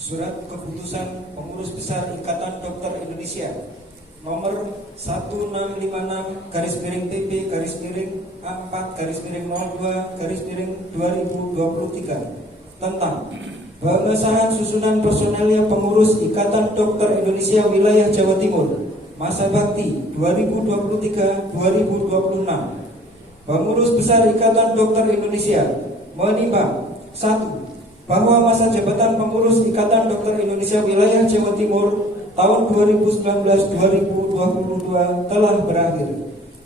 Surat Keputusan Pengurus Besar Ikatan Dokter Indonesia nomor 1656/4/02/2023 tentang pengesahan susunan personalia pengurus Ikatan Dokter Indonesia Wilayah Jawa Timur masa bakti 2023-2026. Pengurus Besar Ikatan Dokter Indonesia menimbang: 1. Bahwa masa jabatan pengurus Ikatan Dokter Indonesia Wilayah Jawa Timur tahun 2019-2022 telah berakhir.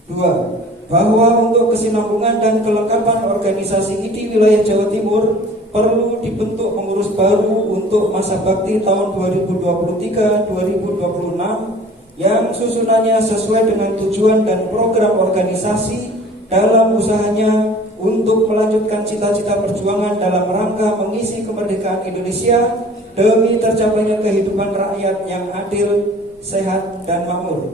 2. Bahwa untuk kesinambungan dan kelengkapan organisasi IDI Wilayah Jawa Timur perlu dibentuk pengurus baru untuk masa bakti tahun 2023-2026 yang susunannya sesuai dengan tujuan dan program organisasi dalam usahanya untuk melanjutkan cita-cita perjuangan dalam rangka mengisi kemerdekaan Indonesia demi tercapainya kehidupan rakyat yang adil, sehat, dan makmur.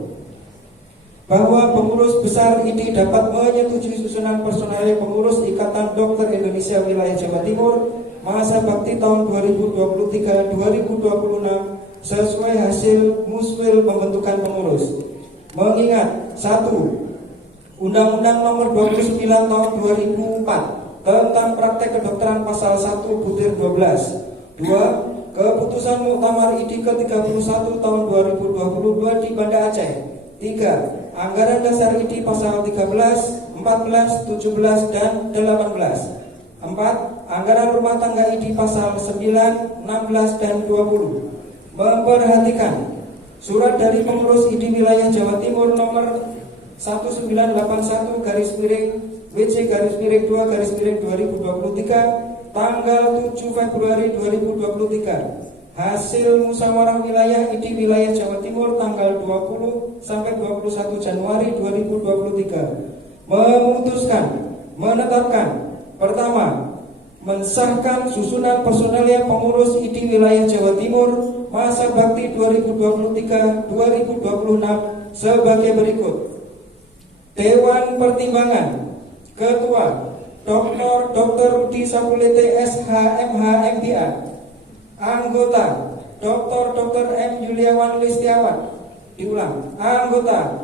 Bahwa pengurus besar IDI dapat menyetujui susunan personalia pengurus Ikatan Dokter Indonesia Wilayah Jawa Timur masa bakti tahun 2023-2026 sesuai hasil muswil pembentukan pengurus. Mengingat: 1. Undang-Undang Nomor 29 Tahun 2004 tentang Praktek Kedokteran Pasal 1 Butir 12. 2. Keputusan Muktamar IDI ke-31 tahun 2022 di Banda Aceh. 3. Anggaran Dasar IDI Pasal 13, 14, 17, dan 18. 4. Anggaran Rumah Tangga IDI Pasal 9, 16, dan 20. Memperhatikan surat dari pengurus IDI Wilayah Jawa Timur nomor 1981/WC/2/2023 tanggal 7 Februari 2023. Hasil musyawarah wilayah IDI Wilayah Jawa Timur tanggal 20 sampai 21 Januari 2023 memutuskan menetapkan: pertama, mensahkan susunan personalia pengurus IDI Wilayah Jawa Timur masa bakti 2023-2026 sebagai berikut. Dewan Pertimbangan: Ketua Dr. Rudi Sapulete SH.MH MBA. Anggota Dr. M. Yuliawan Listiawan. Diulang. Anggota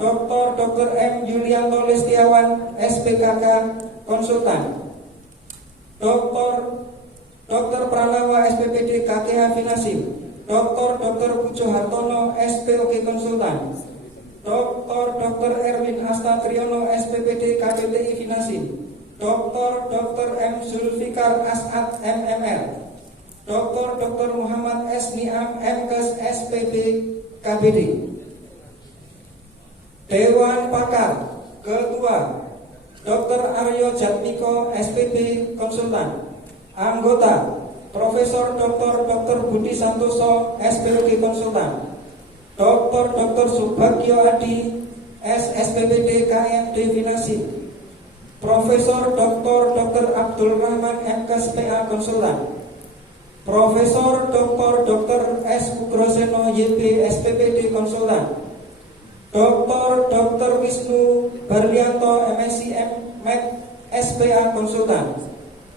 Dr. M. Yulianto Listiawan SPKK Konsultan. Dr. Pranawa SPPD KKH Finasim. Dr. Pujo Hartono SPOK Konsultan. Dr. Erwin Astatriono SPPD KDTI Finasim. Dr. M. Zulfikar As'ad MMR. Dr. Muhammad S. Niam MKes SPB KBD. Dewan Pakar: Ketua Dr. Aryo Jatmiko SPB Konsultan. Anggota Profesor Dr. Budi Santoso SPOG Konsultan. Dr. Subagio Adi SPPD KMD Finasim. Profesor Dr. Abdul Rahman MKes PA Konsultan. Profesor Dr. S. Ugroseno YB SPPD Konsultan. Dr. Wisnu Barlianto MSc MEC SPA Konsultan.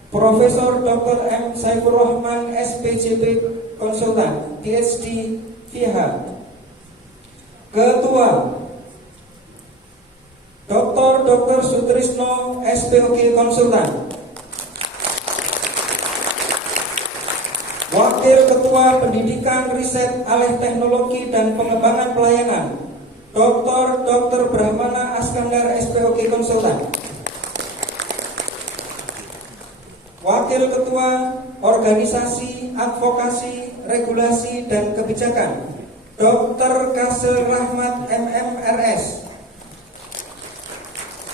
Profesor Dr. M. Saifur Rahman SPJP Konsultan PhD FIH. Ketua Dr. Sutrisno SPOG Konsultan. Wakil Ketua Pendidikan, Riset, Alih Teknologi, dan Pengembangan Pelayanan Dr. Brahmana Askandar SPOG Konsultan. Wakil Ketua Organisasi, Advokasi, Regulasi, dan Kebijakan Dr. Kasel Rahmat MMRS.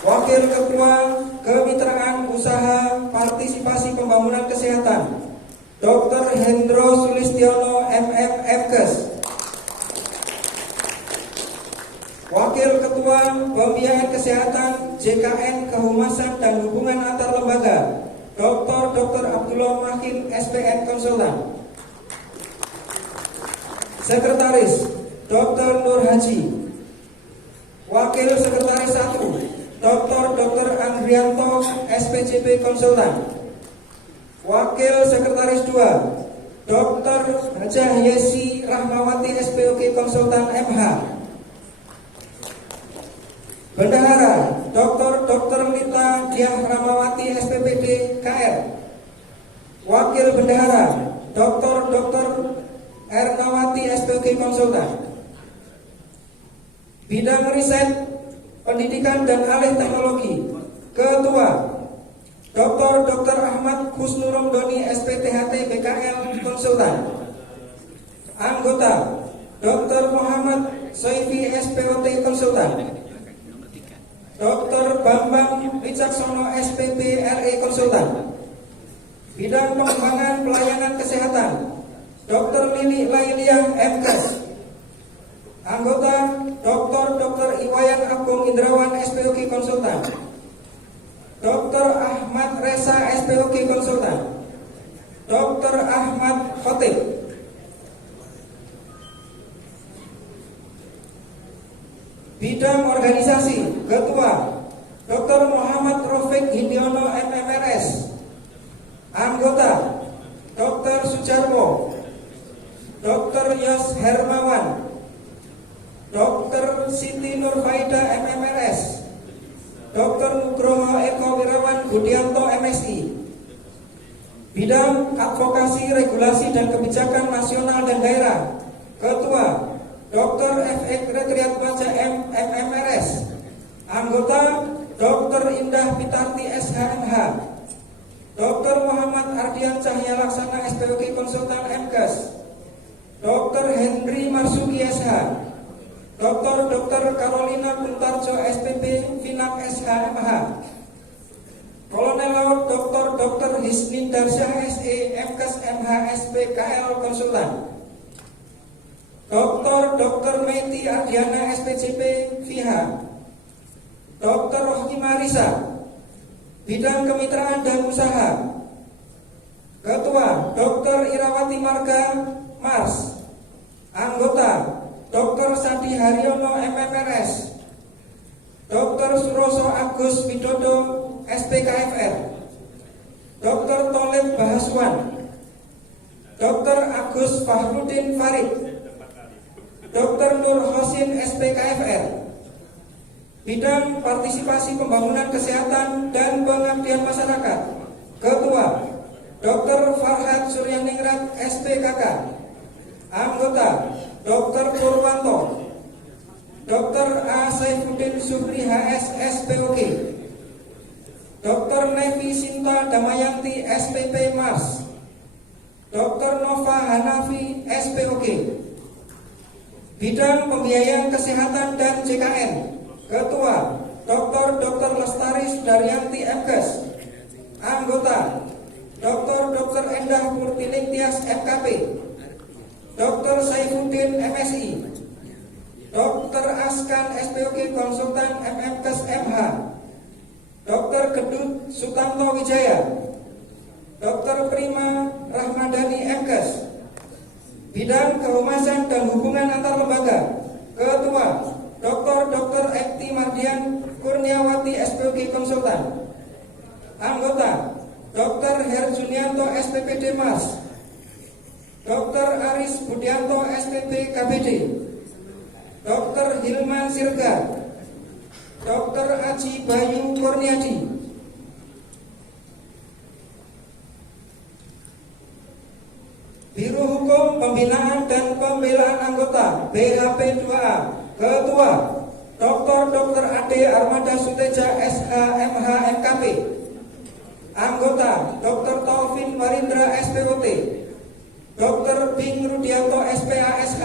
Wakil Ketua Kemitraan Usaha Partisipasi Pembangunan Kesehatan Dr. Hendro Sulistiono MMFkes. Wakil Ketua Pembiayaan Kesehatan JKN Kehumasan dan Hubungan Antar Lembaga Dr. Abdullah Makin SPN Konsultan. Sekretaris Dr. Nur Haji. Wakil Sekretaris 1 Dr. Andrianto SPJP Konsultan. Wakil Sekretaris 2 Dr. Hajah Yesi Rahmawati SPOK Konsultan MH. Bendahara Dr. Lita Diah Rahmawati SPPD KR. Wakil Bendahara Dr. Ernawati SPOK Konsultan. Bidang Riset, Pendidikan dan Alih Teknologi, Ketua Dr. Ahmad Husnul Doni SPTHT BKL Konsultan. Anggota Dr. Muhammad Soifi SPOT Konsultan. Dr. Bambang Wicaksono SPP RE Konsultan. Bidang Pengembangan Pelayanan Kesehatan Dr. Lili Lailiah MKes. Anggota Dr. Iwayan Agung Indrawan SPOK Konsultan. Dr. Ahmad Reza SPOK Konsultan. Dr. Ahmad Khotib. Bidang Organisasi, Ketua Dr. Muhammad Rafiq Hindiono MMRS. Anggota Dr. Sujarwo, Dr. Yos Hermawan, Dr. Siti Nurfaida MMRS, Dr. Nugroho Eko Wirawan Budianto MSI. Bidang Advokasi, Regulasi dan Kebijakan Nasional dan Daerah, Ketua Dr. F.E. Rekriatmaja MMRS. Anggota Dr. Indah Pitarti SHMH. Dr. Muhammad Ardian Cahya Laksana SPOK Konsultan MKes. Dr. Henry Marsuki SH. Dr. Carolina Kuntarjo SPP Finak SHMH. Kolonel Laut Dr. Hisnin Darsyah SE MKes MH SPKL Konsultan. Dr. Meti Ardiana SPCP FIHA. Dr. Rohki Marisa, Bidang Kemitraan dan Usaha. Ketua Dr. Irawati Marga Mars. Anggota Dr. Sandi Haryono MMRS. Dr. Suroso Agus Widodo SPKFR. Dr. Tolib Bahaswan. Dr. Agus Fahrudin Farid. Dr. Nur Hosin SPKFR. Bidang Partisipasi Pembangunan Kesehatan dan Pengabdian Masyarakat. Ketua Dr. Farhad Suryaningrat SPKK. Anggota Dr. Purwanto. Dr. A. Saifuddin Subri HS SPOK. Dr. Nevi Sinta Damayanti SPP Mars. Dr. Nova Hanafi SPOK. Bidang Pembiayaan Kesehatan dan JKN. Ketua Dr. Lestari Sudaryanti MKes. Anggota Dr. Endah Murtining Tias MKP. Dr. Saifuddin MSI. Dr. Askan SPOK Konsultan MMKes MH. Dr. Gedut Sutanto Wijaya. Dr. Prima Rahmadani MKes. Bidang Kehumasan dan Hubungan Antar Lembaga. Ketua Dr. Ekti Mardian Kurniawati SPOK Konsultan. Anggota Dr. Herjunianto SPPD Mars. Dr. Aris Budianto SPP KBD. Dr. Hilman Sirga. Dr. Aji Bayu Kurniadi. Biro Hukum Pembinaan dan Pembelaan Anggota BHP 2A. Ketua Dr. Ade Armada Suteja SHMH MKP. Anggota Dr. Taufin Warindra SPOT. Dr. Bing Rudianto SPASH.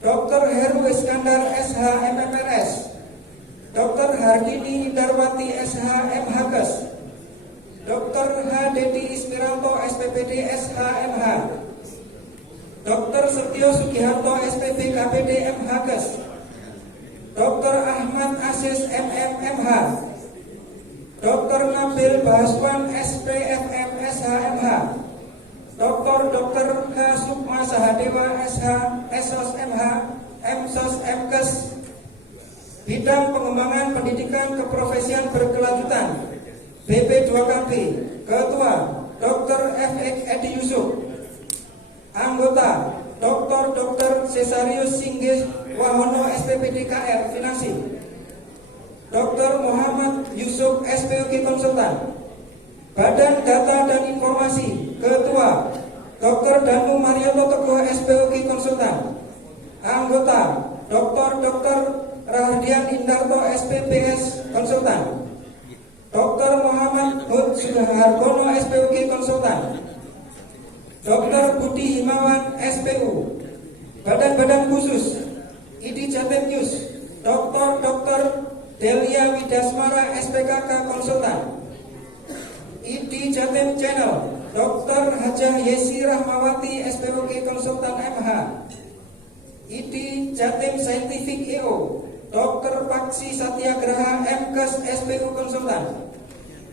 Dr. Heru Iskandar SH MMRS. Dr. Hardini Darwati SH MHKes. Dr. H. Dedi Ismiranto SPPD SHMH. Dr. Setio Sugiharto SPP KPD MHKes. Dr. Ahmad Aziz MMMH. Dr. Nabil Bahaswan SPFM SHMH. Dr. H. Sukma Sahadewa SH SOS MH MSOS MKes. Bidang Pengembangan Pendidikan Keprofesian Berkelanjutan BP2KB. Ketua Dr. F.X. Edi Yusuf. Anggota Dr. Cesarius Singgih Wahono SPPDKR Finasi. Dr. Muhammad Yusuf SPOG Konsultan. Badan Data dan Informasi Ketua Dr. Danu Marioto Teguh SPOG Konsultan. Anggota Dr. Rahardian Indarto SPPS Konsultan. Dr. Muhammad Hud Suhartono SPOG Konsultan. Dr. Budi Himawan SPU. Badan-badan khusus ID Jatim News Dr. Delia Widasmara SPKK Konsultan. ID Jatim Channel Dr. Hajah Yesi Rahmawati SPOG Konsultan MH. ID Jatim Scientific EO Dr. Paksi Satyagraha MKes SPU Konsultan.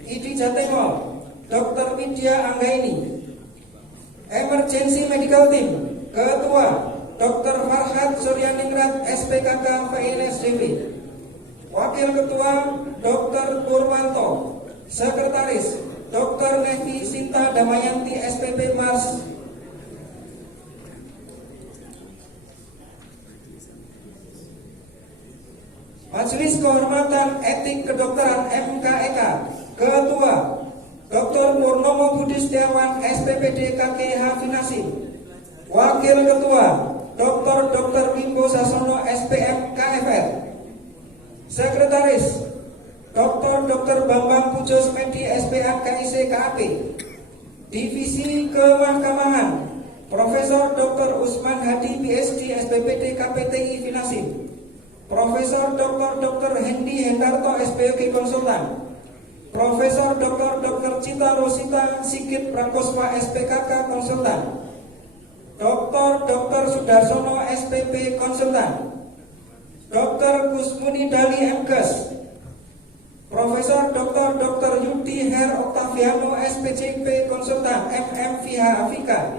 ID Jatim Mall Dr. Widya Anggaini. Emergency Medical Team Ketua Dr. Farhad Suryaningrat SPKK VNSDB. Wakil Ketua Dr. Purwanto. Sekretaris Dr. Nevi Sinta Damayanti SPP Mars. Majelis Kehormatan Etik Kedokteran MKEK Ketua Dr. Purnomo Budi Setiawan SPPD KKH Finasi. Wakil Ketua Dr. Wimbo Sasono SPM KFR. Sekretaris Dr. Bambang Pujo Smedi SPA KIC KAP. Divisi Kemahkamahan Profesor Dr. Usman Hadi PhD SPPD KPTI Finasi. Profesor Dr. Hendi Hendarto SPOG Konsultan. Profesor Dr. Cita Rosita Sigit Prakoswa SPKK Konsultan. Dr. Sudarsono SPP Konsultan. Dr. Kusmuni Dali MKes. Profesor Dr. Yudi Her Octaviano SPCP Konsultan MMVH Afika.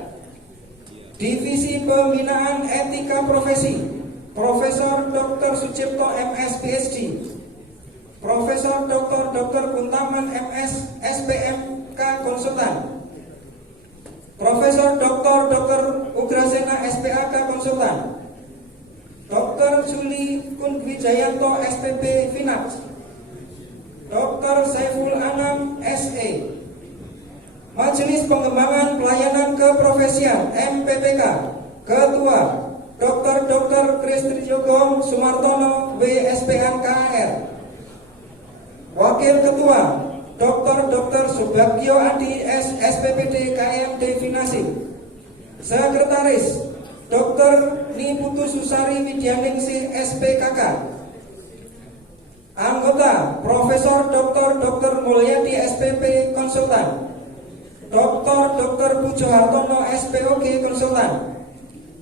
Divisi Pembinaan Etika Profesi Profesor Dr. Sucipto MS PhD. Profesor Dr. Kuntaman MS SPMK Konsultan. Profesor Dr. Ugrasena SPAK Konsultan. Dr. Juli Kundwijayanto SPP Finax. Dr. Saiful Anam SE. Majelis Pengembangan Pelayanan Keprofesian MPPK Ketua Dr. Kristri Jogong Sumartono WSPN KR. Wakil Ketua Dr. Subagio Adi SPPD KMD Finasi. Sekretaris Dr. Niputu Susari Widyaningsih SPKK. Anggota Profesor Dr. Mulyadi SPP Konsultan. Dr. Pujo Hartono SPOG Konsultan.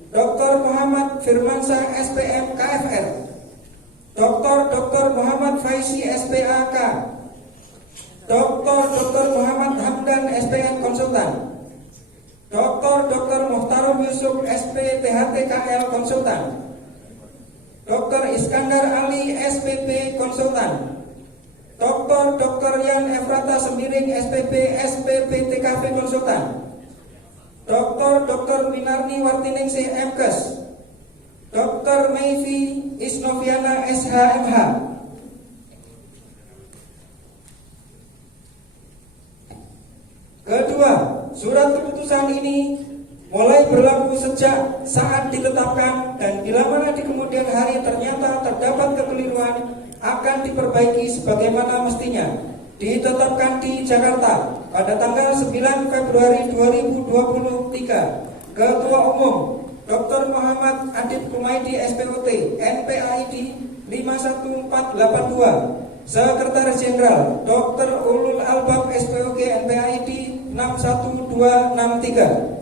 Dr. Muhammad Firmansyah SPM KFR. Dr. Muhammad Faisi SPAK. Dr. Muhammad Hamdan SPN Konsultan. Dr. Muhtarom Yusuf SPTHT KL Konsultan. Dr. Iskandar Ali SPP Konsultan. Dr. Yan Efrata Semiring SPP SPPTKV Konsultan. Dr. Minarni Wartiningsih MKes. Dr. Meivi Isnoviana SHMH. Kedua, surat keputusan ini mulai berlaku sejak saat ditetapkan dan bila mana di kemudian hari ternyata terdapat kekeliruan akan diperbaiki sebagaimana mestinya. Ditetapkan di Jakarta pada tanggal 9 Februari 2023. Ketua Umum Dr. Muhammad Adib Kumaidi SPOT NPAID 51482. Sekretaris Jenderal Dr. Ulul Albab SPOG NPAID 61263.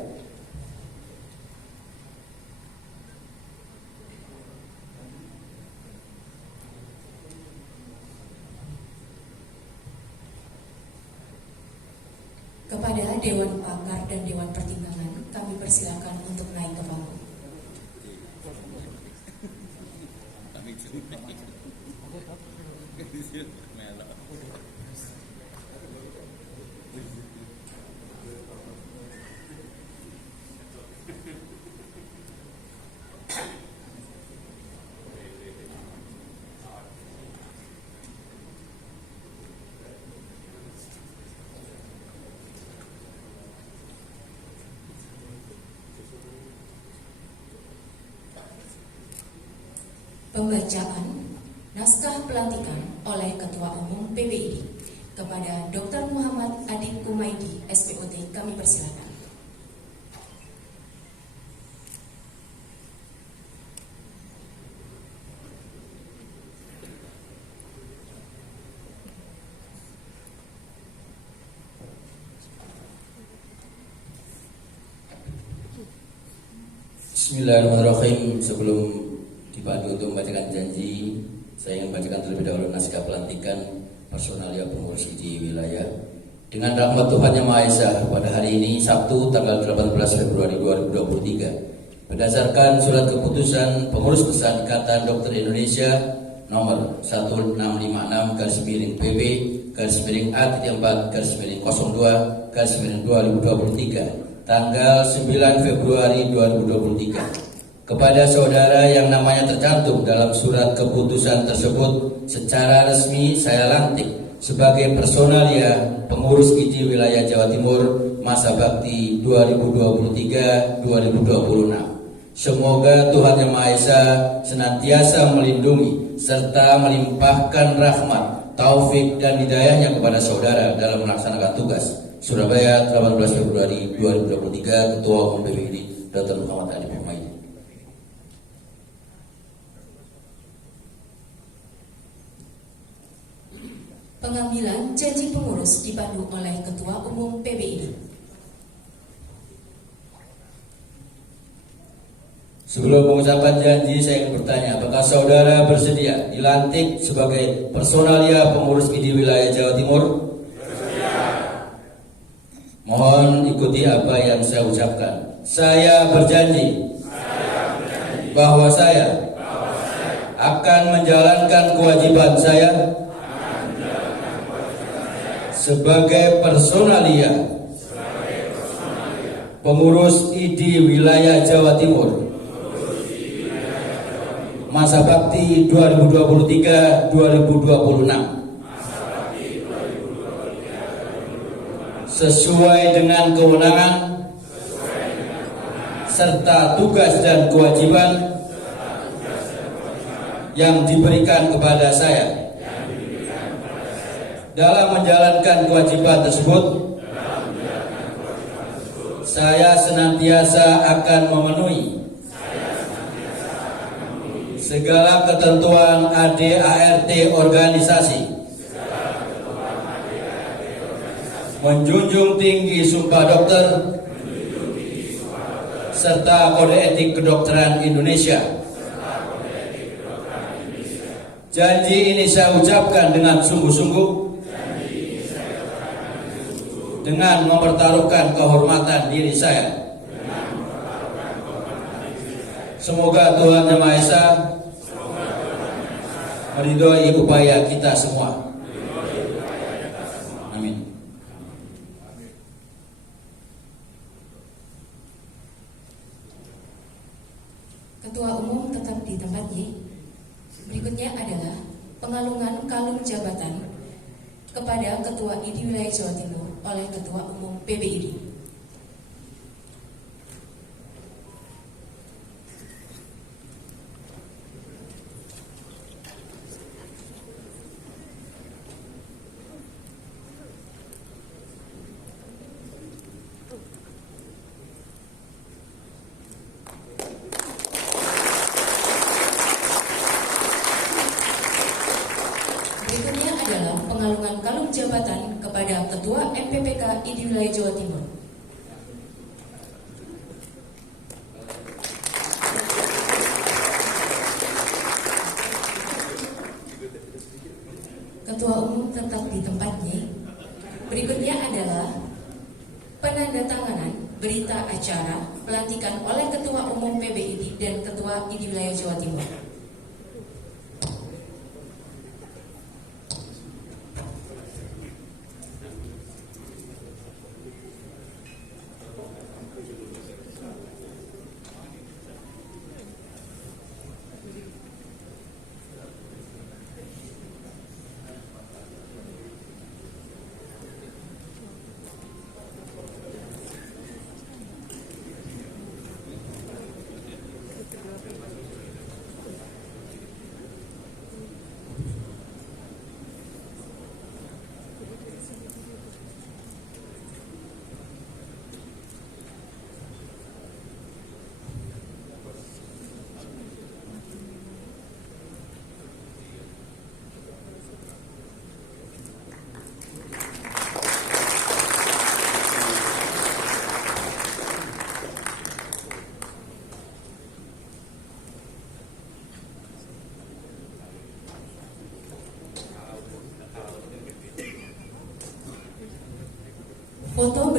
Kepada Dewan Pakar dan Dewan Pertimbangan, kami persilakan untuk naik ke panggung. Pembacaan naskah pelantikan oleh Ketua Umum PBID kepada Dr. Muhammad Adib Kumaidi, SPOT, kami persilakan. Bismillahirrahmanirrahim. Sebelum dipandu untuk membacakan janji, saya ingin membacakan terlebih dahulu naskah pelantikan personalia pengurus di wilayah. Dengan rahmat Tuhan Yang Maha Esa, pada hari ini Sabtu tanggal 18 Februari 2023, berdasarkan surat keputusan pengurus besar Ikatan Dokter Indonesia nomor 1656-A-4-02-2023 tanggal 9 Februari 2023 kepada saudara yang namanya tercantum dalam surat keputusan tersebut, secara resmi saya lantik sebagai personalia pengurus IDI wilayah Jawa Timur masa bakti 2023-2026. Semoga Tuhan Yang Maha Esa senantiasa melindungi serta melimpahkan rahmat, taufik dan hidayahnya kepada saudara dalam melaksanakan tugas. Surabaya, 18 Februari 2023, Ketua Umum PBID, Dr. Muhammad Adib Kumaidi. Pengambilan janji pengurus dipandu oleh Ketua Umum PBID. Sebelum mengucapkan janji, saya ingin bertanya, apakah saudara bersedia dilantik sebagai personalia pengurus IDI wilayah Jawa Timur? Mohon ikuti apa yang saya ucapkan. Saya berjanji bahwa saya akan menjalankan kewajiban saya sebagai personalia pengurus IDI wilayah Jawa Timur masa bakti 2023-2026 sesuai dengan kewenangan serta tugas dan kewajiban yang diberikan kepada saya. Dalam menjalankan kewajiban tersebut, saya senantiasa akan memenuhi segala ketentuan AD/ART organisasi, menjunjung tinggi sumpah dokter serta kode etik kedokteran Indonesia. Janji ini saya ucapkan dengan sungguh-sungguh, dengan mempertaruhkan kehormatan diri saya. Semoga Tuhan Yang Maha Esa meridhoi upaya kita semua. Amin. Ketua Umum tetap di tempatnya. Berikutnya adalah pengalungan kalung jabatan kepada Ketua IDI wilayah Jawa Timur oleh Ketua Umum PBID. Berikutnya adalah pengalungan kalung jabatan kepada Ketua MPPK IDI wilayah Jawa Timur. Ketua Umum tetap di tempatnya. Berikutnya adalah penandatanganan berita acara pelantikan oleh Ketua Umum PBID dan Ketua IDI wilayah Jawa Timur.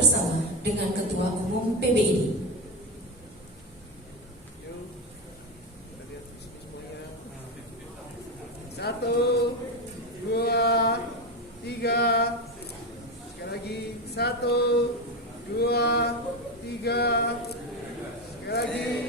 bersama dengan Ketua Umum PBID. Satu, dua, tiga. Sekali lagi. Satu, dua, tiga. Sekali lagi.